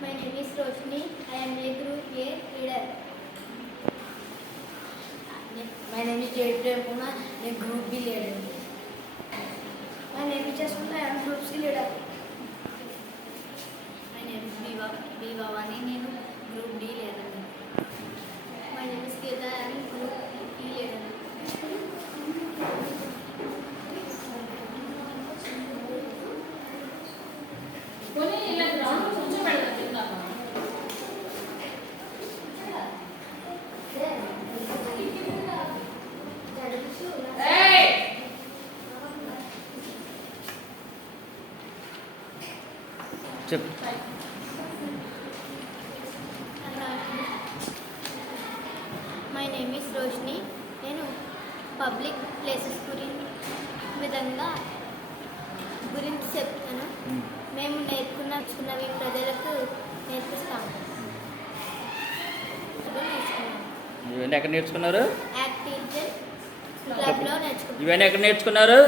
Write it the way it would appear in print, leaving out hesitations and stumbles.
My name is Roshni. I am a Group A leader. My name is Jay Premkumar. I am Group B leader. My name is Jasmine. I am Group C leader. My name is B Bhavani. I am Group D leader. My name is Keda. I am Group E leader. చెప్పు. My name is Roshni. నేను public places గురించి చెప్తాను. మేము నేర్చుకున్నవి ప్రజలకు నేర్పిస్తాము. ఇవన్నీ ఎక్కడ నేర్చుకున్నారు? Activity క్లబ్లో నేర్చుకున్నాం. ఇవన్నీ ఎక్కడ నేర్చుకున్నారు?